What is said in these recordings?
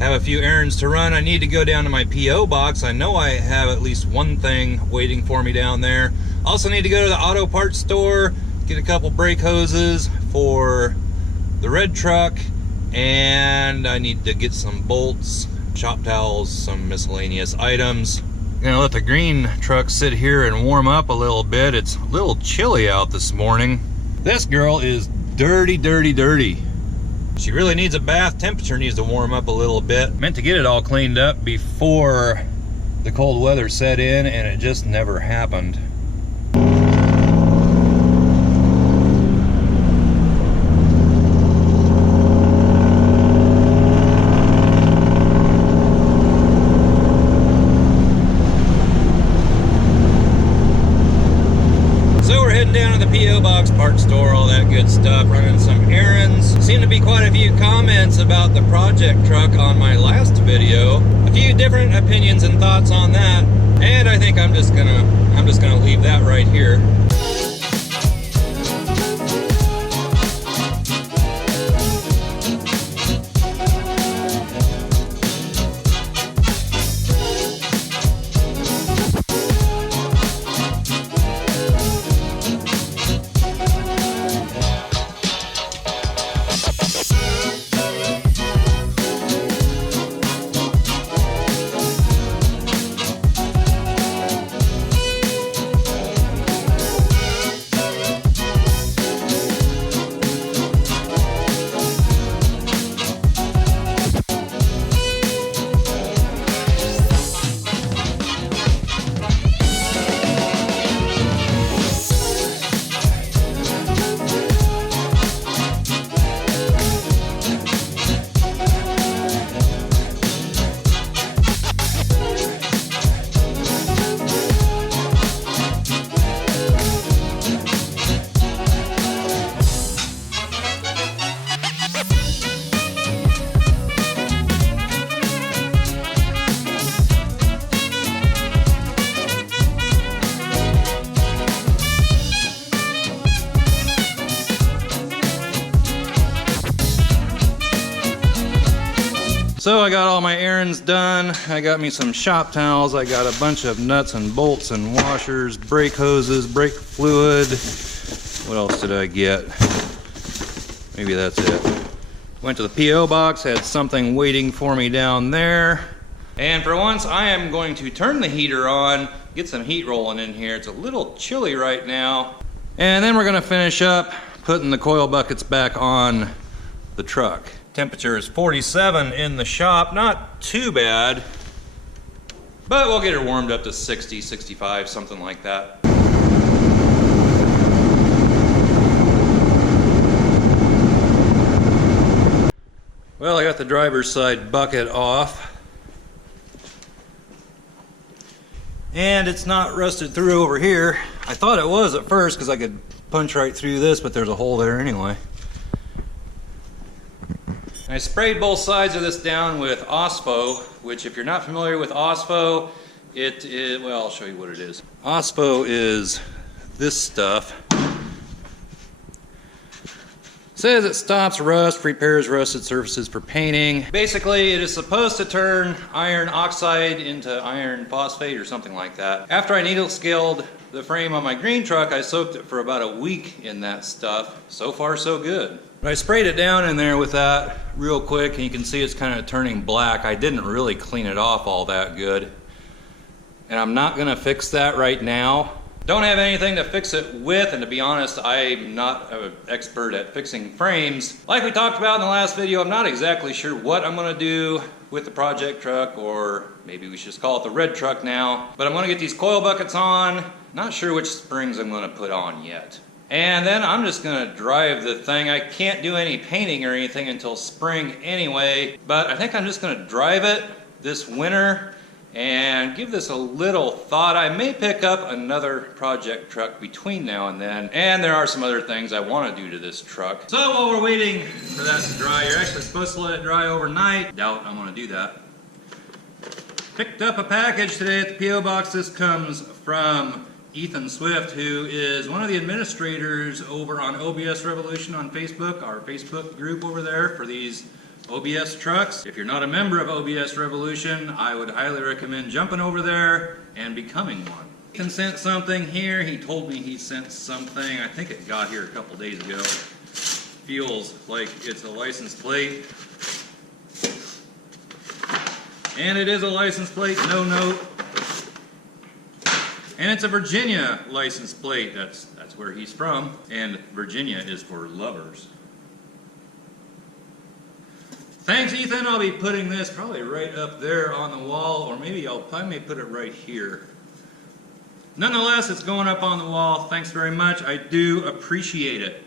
Have a few errands to run. I need to go down to my P.O. box. I know I have at least one thing waiting for me down there. Also need to go to the auto parts store, get a couple brake hoses for the red truck, and I need to get some bolts, shop towels, some miscellaneous items. I'm gonna let the green truck sit here and warm up a little bit. It's a little chilly out this morning. This girl is dirty, dirty, dirty. She really needs a bath. Temperature needs to warm up a little bit. Meant to get it all cleaned up before the cold weather set in, and it just never happened. Down to the P.O. box, parts store, all that good stuff, running some errands. Seemed to be quite a few comments about the project truck on my last video. A few different opinions and thoughts on that, and I think I'm just gonna leave that right here. So I got all my errands done. I got me some shop towels. I got a bunch of nuts and bolts and washers, brake hoses, brake fluid. What else did I get? Maybe that's it. Went to the P.O. box, had something waiting for me down there. And for once, I am going to turn the heater on, get some heat rolling in here. It's a little chilly right now. And then we're gonna finish up putting the coil buckets back on the truck. Temperature is 47 in the shop, not too bad, but we'll get her warmed up to 60, 65, something like that. Well, I got the driver's side bucket off, and it's not rusted through over here. I thought it was at first because I could punch right through this, but there's a hole there anyway. I sprayed both sides of this down with OSPO, which if you're not familiar with OSPO, it is, well, I'll show you what it is. OSPO is this stuff. Says it stops rust, repairs rusted surfaces for painting. Basically, it is supposed to turn iron oxide into iron phosphate or something like that. After I needle scaled the frame on my green truck, I soaked it for about a week in that stuff. So far, so good. But I sprayed it down in there with that real quick, and you can see it's kind of turning black. I didn't really clean it off all that good. And I'm not gonna fix that right now. Don't have anything to fix it with, and to be honest, I'm not an expert at fixing frames. Like we talked about in the last video, I'm not exactly sure what I'm gonna do with the project truck, or maybe we should just call it the red truck now. But I'm gonna get these coil buckets on. Not sure which springs I'm gonna put on yet. And then I'm just gonna drive the thing. I can't do any painting or anything until spring anyway, but I think I'm just gonna drive it this winter and give this a little thought. I may pick up another project truck between now and then, and there are some other things I want to do to this truck. So while we're waiting for that to dry, you're actually supposed to let it dry overnight. Doubt I'm going to do that. Picked up a package today at the P.O. box. This comes from Ethan Swift, who is one of the administrators over on OBS Revolution on Facebook, our Facebook group over there for these OBS trucks. If you're not a member of OBS Revolution, I would highly recommend jumping over there and becoming one. Ethan sent something here. He told me he sent something. I think it got here a couple days ago. Feels like it's a license plate. And it is a license plate, no note. And it's a Virginia license plate. That's where he's from. And Virginia is for lovers. Thanks, Ethan. I'll be putting this probably right up there on the wall, or maybe I may put it right here. Nonetheless, it's going up on the wall. Thanks very much. I do appreciate it.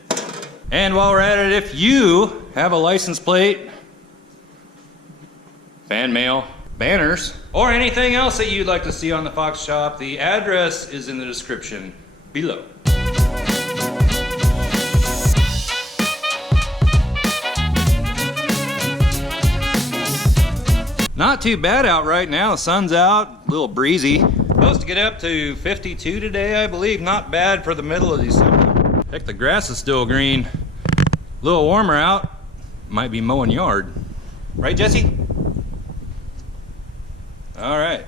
And while we're at it, if you have a license plate, fan mail, banners, or anything else that you'd like to see on the Fox Shop, the address is in the description below. Not too bad out right now. The sun's out, a little breezy. Supposed to get up to 52 today, I believe. Not bad for the middle of December. Heck, the grass is still green. A little warmer out. Might be mowing yard. Right, Jesse? All right.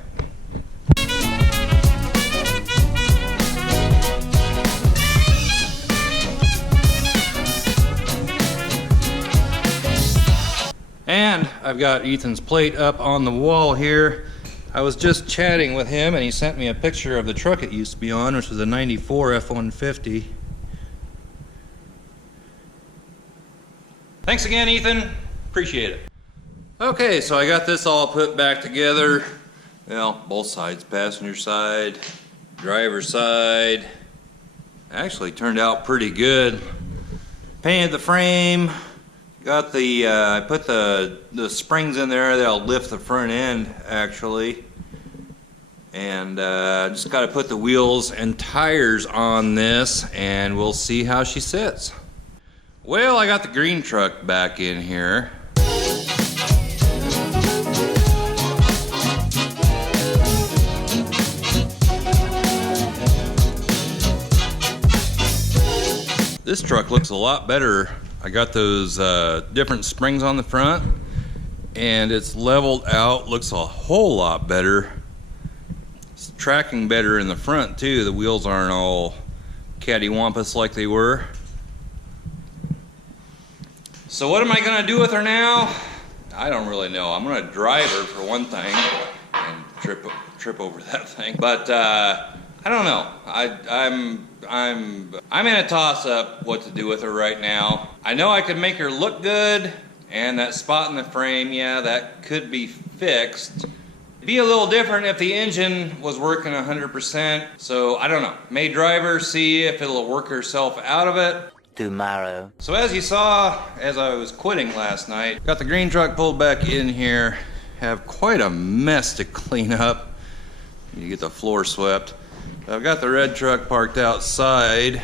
And I've got Ethan's plate up on the wall here. I was just chatting with him and he sent me a picture of the truck it used to be on, which was a 94 F150. Thanks again, Ethan. Appreciate it. Okay, so I got this all put back together. Well, both sides, passenger side, driver's side. Actually turned out pretty good. Painted the frame. Got the, I put the springs in there that'll lift the front end, actually. And just got to put the wheels and tires on this, and we'll see how she sits. Well, I got the green truck back in here. This truck looks a lot better. I got those different springs on the front, and it's leveled out, looks a whole lot better. It's tracking better in the front too. The wheels aren't all cattywampus like they were. So what am I gonna do with her now? I don't really know. I'm gonna drive her for one thing and trip over that thing. But I don't know. I'm in a toss-up what to do with her right now. I know I could make her look good, and that spot in the frame, yeah, that could be fixed. It'd be a little different if the engine was working 100%, so I don't know. May drive her, see if it'll work herself out of it. Tomorrow. So as you saw, as I was quitting last night, got the green truck pulled back in here, have quite a mess to clean up. Need to get the floor swept. I've got the red truck parked outside.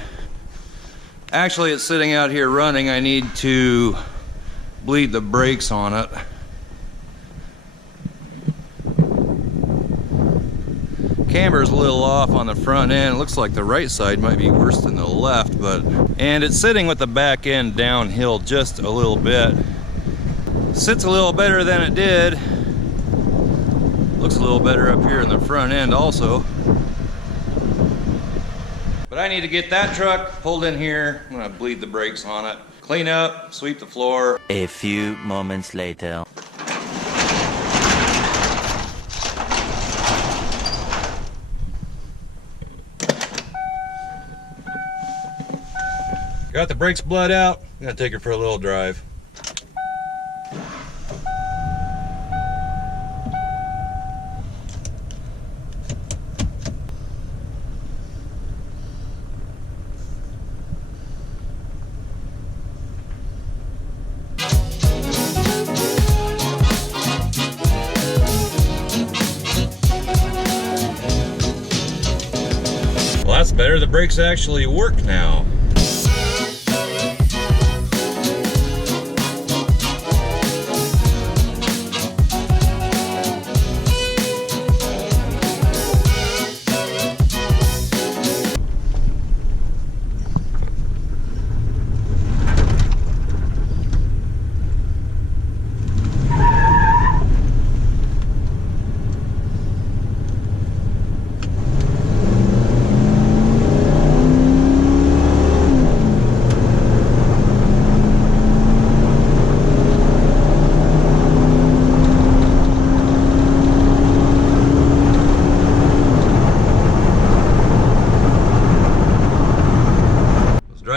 Actually, it's sitting out here running. I need to bleed the brakes on it. Camber's a little off on the front end. It looks like the right side might be worse than the left, and it's sitting with the back end downhill just a little bit. Sits a little better than it did. Looks a little better up here in the front end also. But I need to get that truck pulled in here. I'm gonna bleed the brakes on it, clean up, sweep the floor. A few moments later. Got the brakes bled out. I'm gonna take her for a little drive. Well, that's better. The brakes actually work now.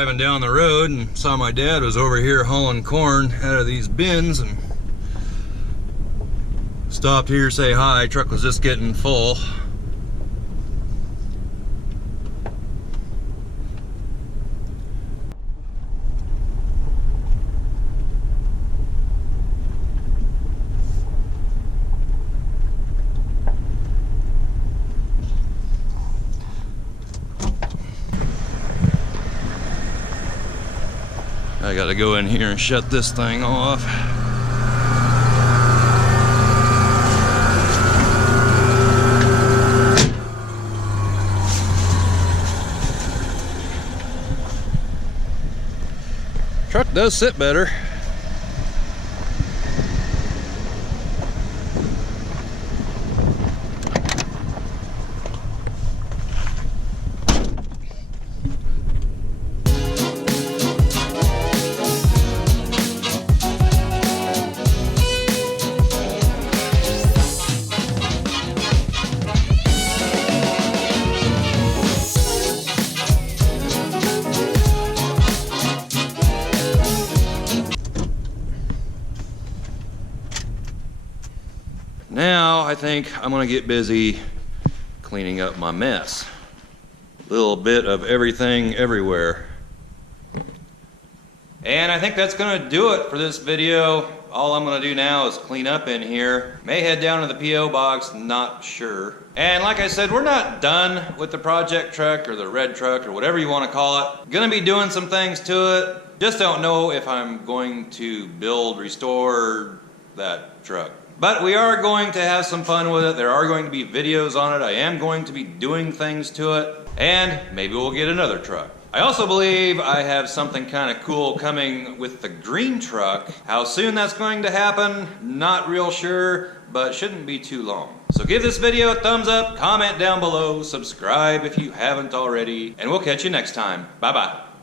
driving down the road and saw my dad was over here hauling corn out of these bins, and stopped here to say hi. Truck was just getting full. I gotta go in here and shut this thing off. Truck does sit better. Now I think I'm gonna get busy cleaning up my mess. Little bit of everything everywhere. And I think that's gonna do it for this video. All I'm gonna do now is clean up in here. May head down to the P.O. box, not sure. And like I said, we're not done with the project truck or the red truck or whatever you wanna call it. Gonna be doing some things to it. Just don't know if I'm going to restore that truck. But we are going to have some fun with it. There are going to be videos on it. I am going to be doing things to it. And maybe we'll get another truck. I also believe I have something kind of cool coming with the green truck. How soon that's going to happen, not real sure, but shouldn't be too long. So give this video a thumbs up, comment down below, subscribe if you haven't already, and we'll catch you next time. Bye-bye.